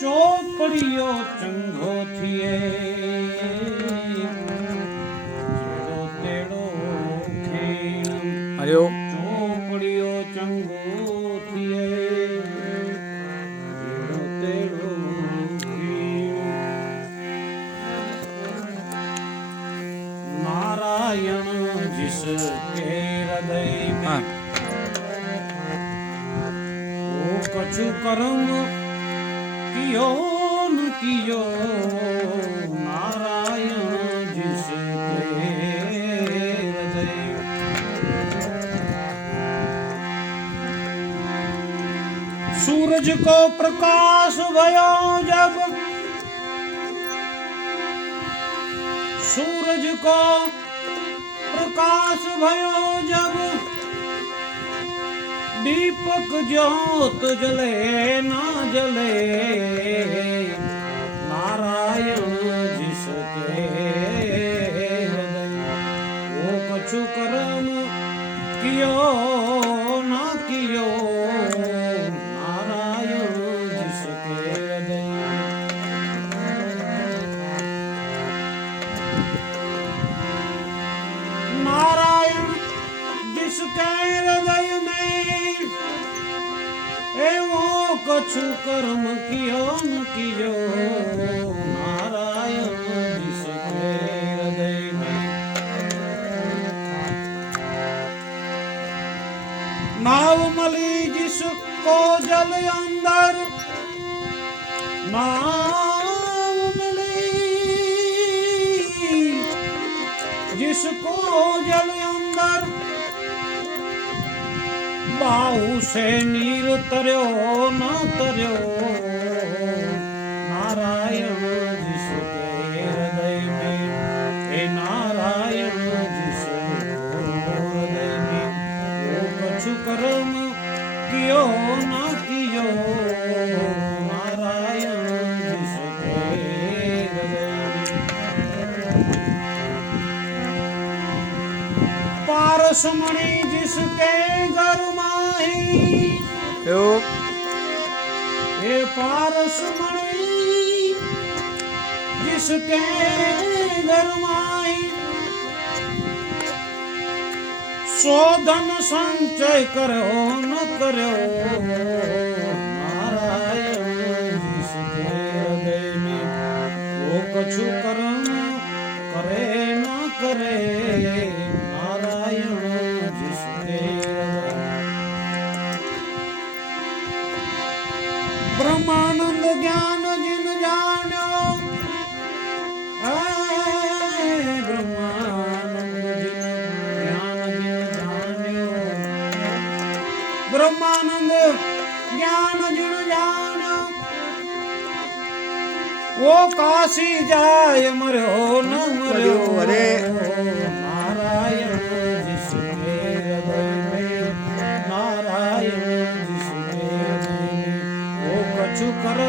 ચોપડીઓ ચંગો થીએ જેડો તેડો ખેણ હરિયો ચોપડીઓ ચંગો થીએ જેડો તેડો ખેણ નારાયણ जिसके हृदय में वो कछु कर्म कियो न कियो नारायण जिसके हृदय सूरज को प्रकाश भयो जब सूरज को प्रकाश भयो जब दीपक ज्योत जले ना जले नारायण जिसके हृदय वो कछु कर्म कियो ना कियो नारायण जिसके हृदय नारायण जिसके हृदय में वो कछु कर्म कियो न कियो नारायण जिसके हृदय में नाव मली जिसको जल अंदर नाव मिली जिसको जल अंदर बाहु से नीर तरयो न तरयो नारायण जिसके हृदय में हे नारायण जिसके हृदय में वो कछु कर्म कियो न कियो नारायण जिसके हृदय में पारसमणि जिसके घर माही ये पारसमणि जिसके घर माही सो धन संचय करो न करो नारायण जिसके हृदय में वो कछु कर्म करे न करे नारायण जिसके ब्रह्मानंद ज्ञान जिन जान्यो ब्रह्मानंद जिन ज्ञान जिन जान्यो ब्रह्मानंद ज्ञान जिन जान्यो वो काशी जाय मर्यो न मर्यो अरे नारायण जिसके हृदय में नारायण जिसके हृदय में वो कछु कर